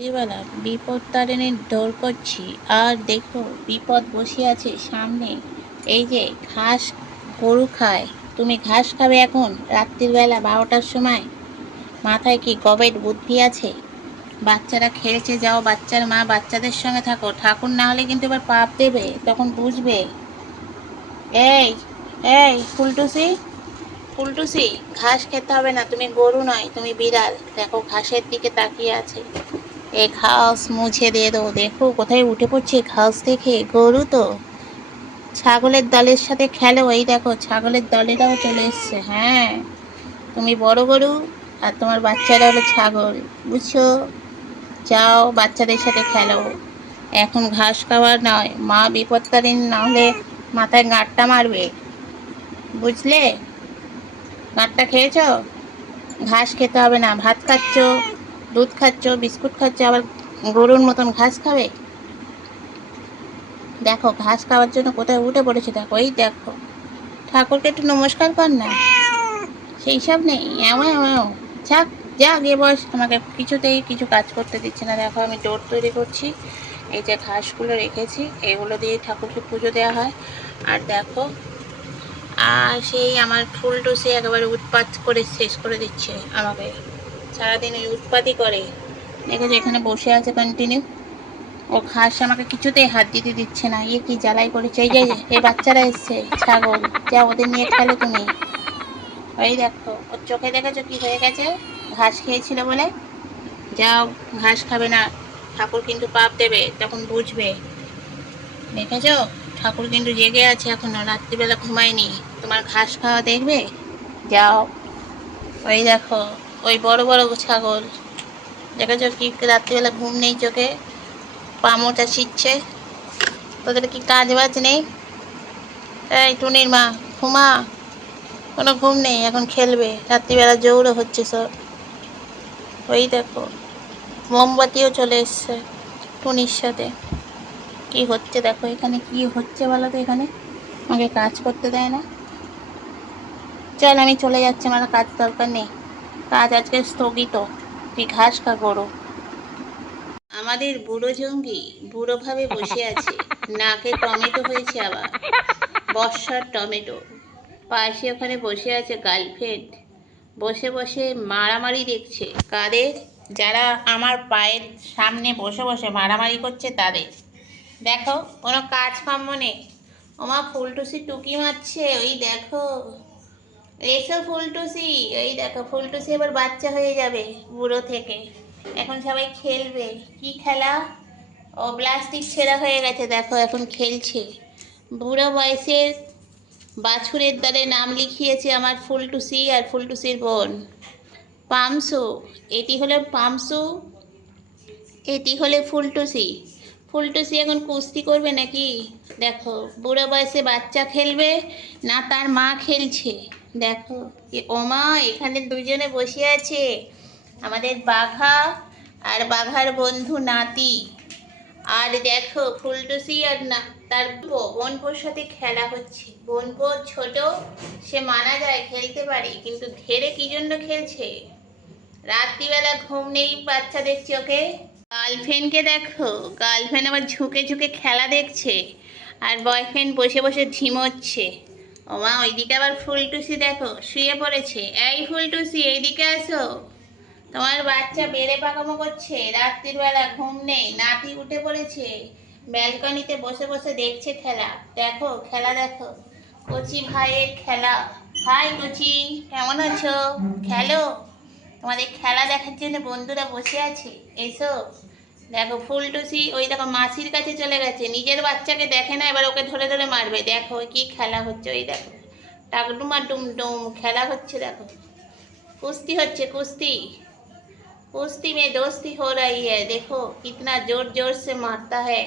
রাত্রিবেলা বিপদ তাড়ানোর দৌড় করছি, আর দেখো বিপদ বসে আছে সামনে। এই যে ঘাস গরু খায়, তুমি ঘাস খাবে এখন রাত্রির বেলা 12টার সময়? মাথায় কি গবেট বুদ্ধি আছে? বাচ্চারা খেলছে, যাও বাচ্চার মা বাচ্চাদের সঙ্গে থাকো। ঠাকুর না হলে কিন্তু এবার পাপ দেবে, তখন বুঝবে। এই এই ফুলটুসি, ফুলটুসি, ঘাস খেতে হবে না, তুমি গরু নয়, তুমি বিড়াল। দেখো ঘাসের দিকে তাকিয়ে আছে। এ ঘাস মুছে দিয়ে দাও। দেখো কোথায় উঠে পড়ছে ঘাস থেকে, গরু তো। ছাগলের দলের সাথে খেলো, এই দেখো ছাগলের দলেরাও চলে এসছে। হ্যাঁ, তুমি বড় গরু আর তোমার বাচ্চারা হলো ছাগল, বুঝছো? যাও বাচ্চাদের সাথে খেলো, এখন ঘাস খাওয়ার নয়। মা বিপত্তারিণী না হলে মাথায় গাঁটটা মারবে, বুঝলে? গাঁটটা খেয়েছো? ঘাস খেতে হবে না, ভাত খাচ্ছ, দুধ খাচ্ছ, বিস্কুট খাচ্ছ, আবার গরুর মতন ঘাস খাবে? দেখো ঘাস খাওয়ার জন্য কোথায় উঠে পড়েছে, দেখো এই দেখো। ঠাকুরকে একটু নমস্কার কর না, সেই সব নেই। এমন এমন যাক, যা গিয়ে বস, তোমাকে কিছুতেই কিছু কাজ করতে দিচ্ছে না। দেখো আমি ডোর তৈরি করছি, এই যে ঘাসগুলো রেখেছি এগুলো দিয়ে ঠাকুরকে পুজো দেওয়া হয়। আর দেখো, আর সেই আমার ফুলটুসি একেবারে উৎপাত করে শেষ করে দিচ্ছে আমাকে। সারাদিন ওই উৎপাতই করে, দেখেছো এখানে বসে আছে কন্টিনিউ। ও ঘাস আমাকে কিছুতেই হাত দিতে দিচ্ছে না, ইয়ে কি জ্বালাই করেছে। এই যে এই বাচ্চারা এসছে ছাগল, যা ওদের নিয়ে খেলো তুমি। ওই দেখো ওর চোখে দেখেছো কি হয়ে গেছে, ঘাস খেয়েছিল বলে। যাও, ঘাস খাবে না, ঠাকুর কিন্তু পাপ দেবে, তখন বুঝবে। দেখেছো, ঠাকুর কিন্তু জেগে আছে এখনো, রাত্রিবেলা ঘুমায়নি। তোমার ঘাস খাওয়া দেখবে, যাও। ওই দেখো, ওই বড় বড় ছাগল, দেখেছো কি রাত্রিবেলা ঘুম নেই চোখে, পা মোটা ছিটছে। তোদের কি কাজ বাজ নেই? এই টুনির মা, ঘুমা, কোনো ঘুম নেই, এখন খেলবে, রাত্রিবেলা জৌড়ো হচ্ছে সব। ওই দেখো মোমবাতিও চলে এসছে টুনির সাথে। কি হচ্ছে দেখো, এখানে কি হচ্ছে বলো তো? এখানে আমাকে কাজ করতে দেয় না। চল আমি চলে যাচ্ছি, আমার কাজ দরকার নেই, কাজ আজকে স্থগিত। তুই ঘাস খা গরু। আমাদের বুড়ো জঙ্গি বুড়োভাবে বসে আছে, নাকে টমেটো হয়েছে আবার, বর্ষার টমেটো। পাশে ওখানে বসে আছে গার্লফ্রেন্ড, বসে বসে মারামারি দেখছে। কাদের? যারা আমার পায়ের সামনে বসে বসে মারামারি করছে তাদের। দেখো কোনো কাজকর্ম নেই। ওমা ফুলটুসি টুকি মারছে, ওই দেখো। এসো ফুলটুসি, এই দেখো ফুলটুসি এবার বাচ্চা হয়ে যাবে বুড়ো থেকে, এখন সবাই খেলবে। কি খেলা? ও প্লাস্টিক ছেঁড়া হয়ে গেছে, দেখো এখন খেলছে। বুড়ো বয়সের বাছুরের দলে নাম লিখিয়েছে আমার ফুলটুসি আর ফুলটুসির বোন পামসু। এটি হলো পামসু, এটি হলে ফুলটুসি। ফুলটুসি এখন কুস্তি করবে নাকি? দেখো বুড়ো বয়সে বাচ্চা খেলবে না তার মা খেলছে। দেখো ওমা, এখানে দুজনে বসে আছে, আমাদের বাঘা আর বাঘার বন্ধু নাতি। আর দেখো ফুলটুসি আর না তার বোনপোর সাথে খেলা হচ্ছে। বোনপো ছোট, সে মানা যায় খেলতে পারে, কিন্তু ধেরে কি জন্য খেলছে? রাত্রিবেলা ঘুম নেই বাচ্চাদের চোখে। গার্লফ্রেন্ডকে দেখো, গার্লফ্রেন্ড আবার ঝুঁকে ঝুঁকে খেলা দেখছে, আর বয়ফ্রেন্ড বসে বসে ঝিমোচ্ছে। ওমা ওইদিকে আবার ফুলটুসি দেখো শুয়ে পড়েছে। এই ফুলটুসি এইদিকে আসো, তোমার বাচ্চা বেড়ে পাকামো করছে, রাত্রির বেলা ঘুম নেই, নাতি উঠে পড়েছে, ব্যালকনিতে বসে বসে দেখছে খেলা। দেখো খেলা দেখো, কচি ভাইয়ের খেলা। হাই কচি, কেমন আছো? খেলো, তোমাদের খেলা দেখার জন্য বন্ধুরা বসে আছে, এসো। দেখো ফুলটুসি ওই দেখো মাসির কাছে চলে গেছে, নিজের বাচ্চাকে দেখে না, এবার ওকে ধরে ধরে মারবে। দেখো কি খেলা হচ্ছে, ওই দেখো টাকডুমা ডুম ডুম খেলা হচ্ছে। দেখো कुश्ती হচ্ছে कुश्ती, कुश्ती में दोस्ती हो रही है, देखो कितना जोर जोर से मारता है।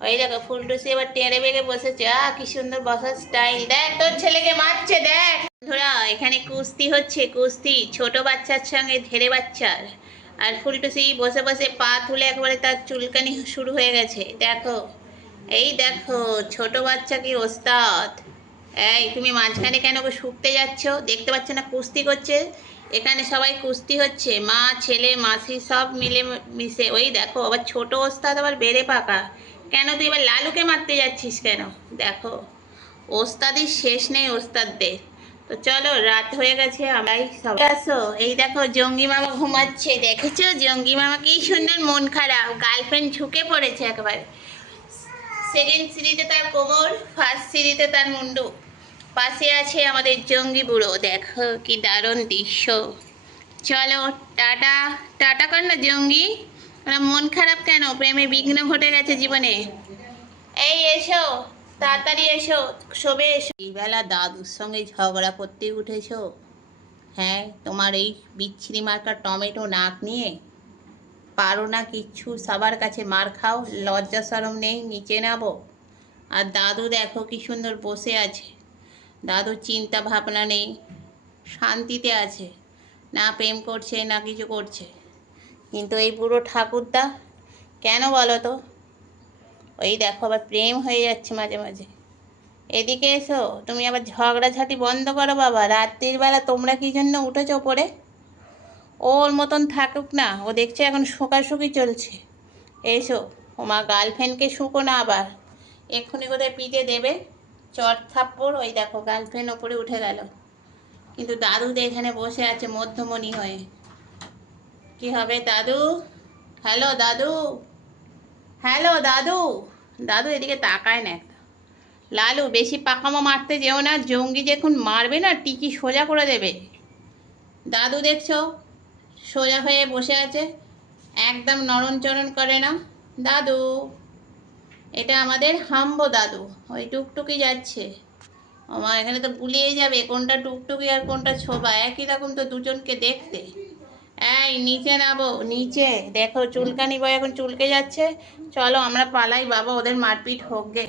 ওই দেখো ফুলটুসি এবার টেনে বেগে বসেছে। কি সুন্দর বসার স্টাইল, দেখ তোর ছেলেকে মারছে দেখ। বন্ধুরা এখানে কুস্তি হচ্ছে, কুস্তি ছোট বাচ্চার সঙ্গে ধেরে বাচ্চার। আর ফুলটুসি বসে বসে পা তুলে একবারে তার চুলকানি শুরু হয়ে গেছে। দেখো এই দেখো ছোট বাচ্চা কি ওস্তাদ। এই তুমি মাঝখানে কেন গো শুকতে যাচ্ছ? দেখতে পাচ্ছ না কুস্তি করছে? এখানে সবাই কুস্তি হচ্ছে, মা ছেলে মাসি সব মিলে মিশে। ওই দেখো আবার ছোট ওস্তাদ আবার বেড়ে পাকা। কেন তুই এবার লালুকে মারতে যাচ্ছিস কেন? দেখো ওস্তাদির শেষ নেই ওস্তাদদের। তো চলো, রাত হয়ে গেছে, আমরাই সবাই আসো। এই দেখো জঙ্গি মামা ঘুমাচ্ছে, দেখেছো জঙ্গি মামা কি সুন্দর মন খারাপ, গার্লফ্রেন্ড ঝুঁকে পড়েছে একেবারে। সেকেন্ড সিঁড়িতে তার কোমর, ফার্স্ট সিঁড়িতে তার মুন্ডু, পাশে আছে আমাদের জঙ্গি বুড়ো। দেখো কি দারুণ দৃশ্য। চলো টাটা। টাটা কর না জঙ্গি। ওরা মন খারাপ কেন? প্রেমে বিঘ্ন ঘটে গেছে জীবনে। এই এসো, তাড়াতাড়ি এসো, শোবে এসো। এই বেলা দাদুর সঙ্গে ঝগড়া করতে উঠেছো? হ্যাঁ, তোমার এই বিচ্ছিরি মার্কা টমেটো নাক নিয়ে পারো না কিচ্ছু, সবার কাছে মার খাও, লজ্জা শরম নেই, নিচে নামো। আর দাদু দেখো কি সুন্দর বসে আছে, দাদুর চিন্তা ভাবনা নেই, শান্তিতে আছে, না প্রেম করছে না কিছু করছে। কিন্তু এই বুড়ো ঠাকুরদা কেন বলো তো? ওই দেখো আবার প্রেম হয়ে যাচ্ছে মাঝে মাঝে। এদিকে এসো, তুমি আবার ঝগড়াঝাটি বন্ধ করো বাবা। রাত্রির বেলা তোমরা কি জন্য উঠেছো পড়ে? ওর মতন থাকুক না, ও দেখছে এখন শোকাশুকি চলছে। এসো, ওমা গার্লফ্রেন্ডকে শুকো না আবার, এক্ষুনি কোথায় পিঠে দেবে চট থাপ্পড়। ওই দেখো গার্লফ্রেন্ড ওপরে উঠে গেল, কিন্তু দাদু তো এখানে বসে আছে মধ্যমণি হয়ে। কি হবে দাদু? হ্যালো দাদু, হ্যালো দাদু। দাদু এদিকে তাকায় না একটা। লালু বেশি পাকামো মারতে যেও না, জঙ্গি যখন মারবে না টিকি সোজা করে দেবে। দাদু দেখছো সোজা হয়ে বসে আছে, একদম নড়নচড়ন করে না দাদু। এটা আমাদের হাম্বো দাদু, ওই টুকটুকি যাচ্ছে। আমার এখানে তো গুলিয়ে যাবে কোনটা টুকটুকি আর কোনটা ছোবা, একই রকম তো দুজনকে দেখতে। এই নিচে নামো, নিচে দেখো চুলকানি বয় এখন চুলকে যাচ্ছে। চলো আমরা পালাই বাবা, ওদের মারপিট হোক গে।